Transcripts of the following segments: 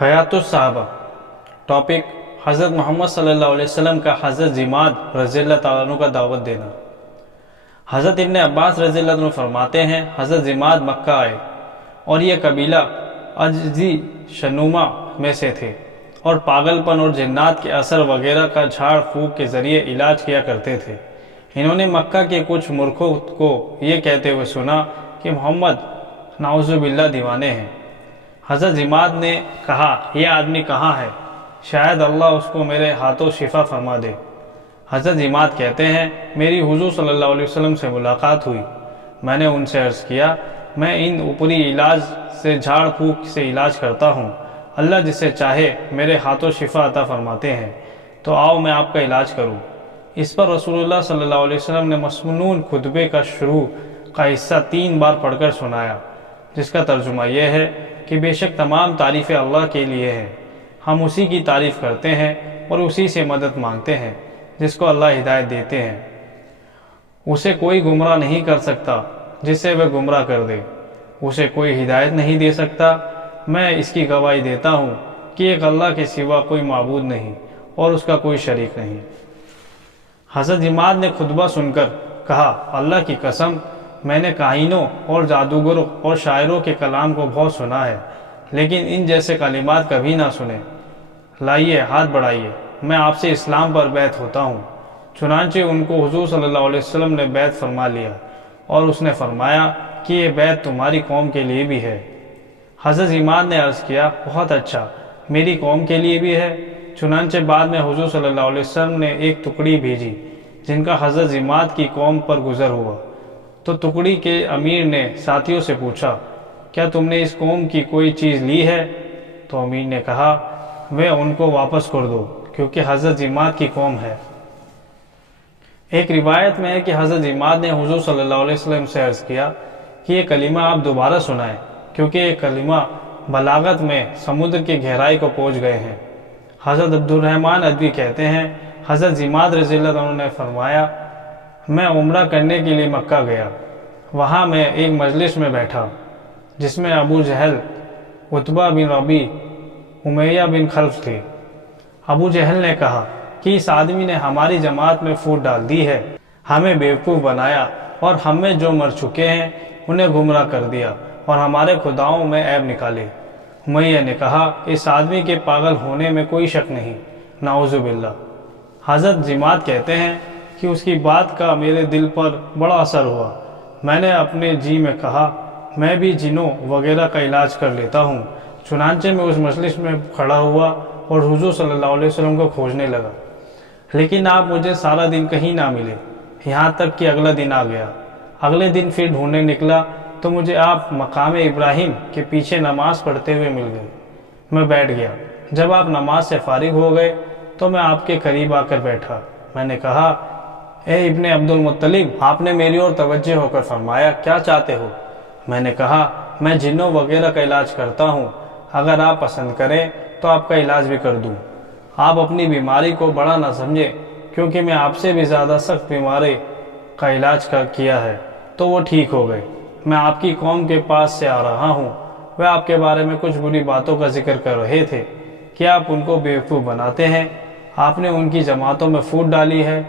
حیات الصحابہ ٹاپک حضرت محمد صلی اللہ علیہ وسلم کا حضرت زماد رضی اللہ تعالیٰ عنہ کا دعوت دینا۔ حضرت ابن عباس رضی اللہ عنہ فرماتے ہیں، حضرت زماد مکہ آئے اور یہ قبیلہ اجزی شنوما میں سے تھے اور پاگل پن اور جنات کے اثر وغیرہ کا جھاڑ پھونک کے ذریعے علاج کیا کرتے تھے۔ انہوں نے مکہ کے کچھ مورخوں کو یہ کہتے ہوئے سنا کہ محمد نعوذ باللہ دیوانے ہیں۔ حضرت زماد نے کہا، یہ آدمی کہاں ہے؟ شاید اللہ اس کو میرے ہاتھوں شفا فرما دے۔ حضرت زماد کہتے ہیں، میری حضور صلی اللہ علیہ وسلم سے ملاقات ہوئی۔ میں نے ان سے عرض کیا، میں ان اوپری علاج سے جھاڑ پھونک سے علاج کرتا ہوں، اللہ جسے چاہے میرے ہاتھوں شفا عطا فرماتے ہیں، تو آؤ میں آپ کا علاج کروں۔ اس پر رسول اللہ صلی اللہ علیہ وسلم نے مسنون خطبے کا شروع کا حصہ 3 بار پڑھ کر سنایا، جس کا ترجمہ یہ ہے کہ بے شک تمام تعریفیں اللہ کے لیے ہیں، ہم اسی کی تعریف کرتے ہیں اور اسی سے مدد مانگتے ہیں جس کو اللہ ہدایت دیتے ہیں۔ اسے کوئی گمراہ نہیں کر سکتا جسے وہ گمراہ کر دے، اسے کوئی ہدایت نہیں دے سکتا۔ میں اس کی گواہی دیتا ہوں کہ ایک اللہ کے سوا کوئی معبود نہیں اور اس کا کوئی شریک نہیں۔ حضرت زماد نے خطبہ سن کر کہا، اللہ کی قسم، میں نے کاہنوں اور جادوگروں اور شاعروں کے کلام کو بہت سنا ہے، لیکن ان جیسے کلمات کبھی نہ سنے۔ لائیے، ہاتھ بڑھائیے، میں آپ سے اسلام پر بیعت ہوتا ہوں۔ چنانچہ ان کو حضور صلی اللہ علیہ وسلم نے بیعت فرما لیا اور اس نے فرمایا کہ یہ بیعت تمہاری قوم کے لیے بھی ہے۔ حضرت زماد نے عرض کیا، بہت اچھا، میری قوم کے لیے بھی ہے۔ چنانچہ بعد میں حضور صلی اللہ علیہ وسلم نے ایک ٹکڑی بھیجی جن کا حضرت زماد کی قوم پر گزر ہوا، تو ٹکڑی کے امیر نے ساتھیوں سے پوچھا، کیا تم نے اس قوم کی کوئی چیز لی ہے؟ تو امیر نے کہا، وہ ان کو واپس کر دو کیونکہ حضرت زماد کی قوم ہے۔ ایک روایت میں ہے کہ حضرت زماد نے حضور صلی اللہ علیہ وسلم سے عرض کیا کہ یہ کلمہ آپ دوبارہ سنائیں، کیونکہ یہ کلمہ بلاغت میں سمندر کی گہرائی کو پہنچ گئے ہیں۔ حضرت عبد الرحمن ادوی کہتے ہیں، حضرت زماد رضی اللہ عنہ نے فرمایا، میں عمرہ کرنے کے لیے مکہ گیا، وہاں میں ایک مجلس میں بیٹھا جس میں ابو جہل، عتبہ بن ربیع، امیہ بن خلف تھے۔ ابو جہل نے کہا کہ اس آدمی نے ہماری جماعت میں پھوٹ ڈال دی ہے، ہمیں بیوقوف بنایا اور ہم میں جو مر چکے ہیں انہیں گمراہ کر دیا اور ہمارے خداؤں میں عیب نکالے۔ امیہ نے کہا، اس آدمی کے پاگل ہونے میں کوئی شک نہیں، نعوذ باللہ۔ حضرت زماد کہتے ہیں کہ اس کی بات کا میرے دل پر بڑا اثر ہوا۔ میں نے اپنے جی میں کہا، میں بھی جنوں وغیرہ کا علاج کر لیتا ہوں۔ چنانچہ میں اس مجلس میں کھڑا ہوا اور حضور صلی اللہ علیہ وسلم کو کھوجنے لگا، لیکن آپ مجھے سارا دن کہیں نہ ملے، یہاں تک کہ اگلا دن آ گیا۔ اگلے دن پھر ڈھونڈنے نکلا تو مجھے آپ مقام ابراہیم کے پیچھے نماز پڑھتے ہوئے مل گئے۔ میں بیٹھ گیا۔ جب آپ نماز سے فارغ ہو گئے تو میں آپ کے قریب آ کر بیٹھا۔ میں نے کہا، اے ابن عبد المطلب، آپ نے میری اور توجہ ہو کر فرمایا، کیا چاہتے ہو؟ میں نے کہا، میں جنوں وغیرہ کا علاج کرتا ہوں، اگر آپ پسند کریں تو آپ کا علاج بھی کر دوں۔ آپ اپنی بیماری کو بڑا نہ سمجھیں، کیونکہ میں آپ سے بھی زیادہ سخت بیماری کا علاج کیا ہے، تو وہ ٹھیک ہو گئے۔ میں آپ کی قوم کے پاس سے آ رہا ہوں، وہ آپ کے بارے میں کچھ بری باتوں کا ذکر کر رہے تھے کہ آپ ان کو بیوقوف بناتے ہیں، آپ نے ان کی جماعتوں میں پھوٹ ڈالی ہے،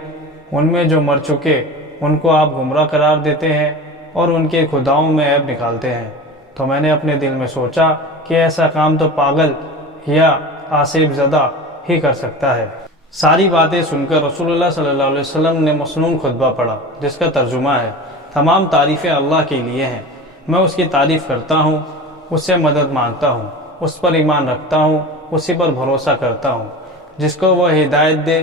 ان میں جو مر چکے ان کو آپ گمراہ قرار دیتے ہیں اور ان کے خداؤں میں عیب نکالتے ہیں۔ تو میں نے اپنے دل میں سوچا کہ ایسا کام تو پاگل یا آسیب زدہ ہی کر سکتا ہے۔ ساری باتیں سن کر رسول اللہ صلی اللہ علیہ وسلم نے مسنون خطبہ پڑھا، جس کا ترجمہ ہے، تمام تعریفیں اللہ کے لیے ہیں، میں اس کی تعریف کرتا ہوں، اس سے مدد مانگتا ہوں، اس پر ایمان رکھتا ہوں، اسی پر بھروسہ کرتا ہوں۔ جس کو وہ ہدایت دے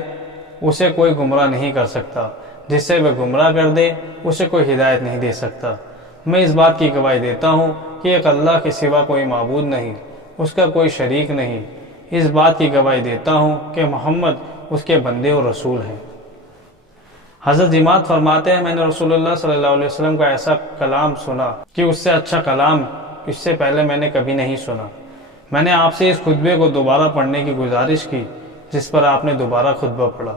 اسے کوئی گمراہ نہیں کر سکتا، جس سے وہ گمراہ کر دے اسے کوئی ہدایت نہیں دے سکتا۔ میں اس بات کی گواہی دیتا ہوں کہ ایک اللہ کے سوا کوئی معبود نہیں، اس کا کوئی شریک نہیں۔ اس بات کی گواہی دیتا ہوں کہ محمد اس کے بندے اور رسول ہیں۔ حضرت زماد فرماتے ہیں، میں نے رسول اللہ صلی اللہ علیہ وسلم کا ایسا کلام سنا کہ اس سے اچھا کلام اس سے پہلے میں نے کبھی نہیں سنا۔ میں نے آپ سے اس خطبے کو دوبارہ پڑھنے کی گزارش کی جس پر آپ نے دوبارہ خطبہ پڑھا۔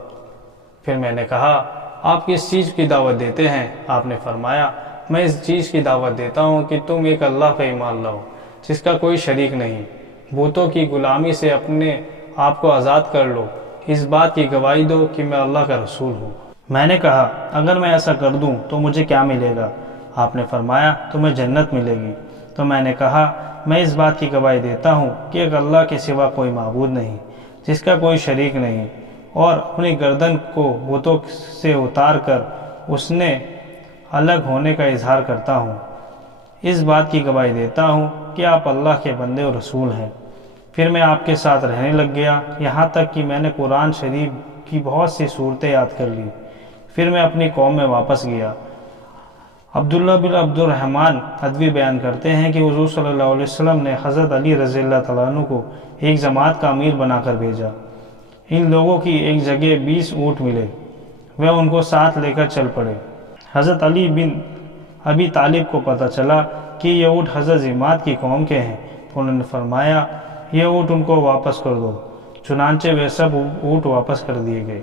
پھر میں نے کہا، آپ کس چیز کی دعوت دیتے ہیں؟ آپ نے فرمایا، میں اس چیز کی دعوت دیتا ہوں کہ تم ایک اللہ پہ ایمان لاؤ جس کا کوئی شریک نہیں، بتوں کی غلامی سے اپنے آپ کو آزاد کر لو، اس بات کی گواہی دو کہ میں اللہ کا رسول ہوں۔ میں نے کہا اگر میں ایسا کر دوں تو مجھے کیا ملے گا؟ آپ نے فرمایا تمہیں جنت ملے گی۔ تو میں نے کہا میں اس بات کی گواہی دیتا ہوں کہ ایک اللہ کے سوا کوئی معبود نہیں، جس کا کوئی شریک نہیں، اور اپنی گردن کو بتوں سے اتار کر اس نے الگ ہونے کا اظہار کرتا ہوں۔ اس بات کی گواہی دیتا ہوں کہ آپ اللہ کے بندے اور رسول ہیں۔ پھر میں آپ کے ساتھ رہنے لگ گیا، یہاں تک کہ میں نے قرآن شریف کی بہت سی صورتیں یاد کر لی۔ پھر میں اپنی قوم میں واپس گیا۔ عبداللہ بن عبد الرحمن ادوی بیان کرتے ہیں کہ حضور صلی اللہ علیہ وسلم نے حضرت علی رضی اللہ تعالیٰ عنہ کو ایک جماعت کا امیر بنا کر بھیجا۔ ان لوگوں کی ایک جگہ 20 اونٹ ملے، وہ ان کو ساتھ لے کر چل پڑے۔ حضرت علی بن ابی طالب کو پتہ چلا کہ یہ اونٹ حضرت ضماد کی قوم کے ہیں، تو انہوں نے فرمایا یہ اونٹ ان کو واپس کر دو۔ چنانچہ وہ سب اونٹ واپس کر دیے گئے۔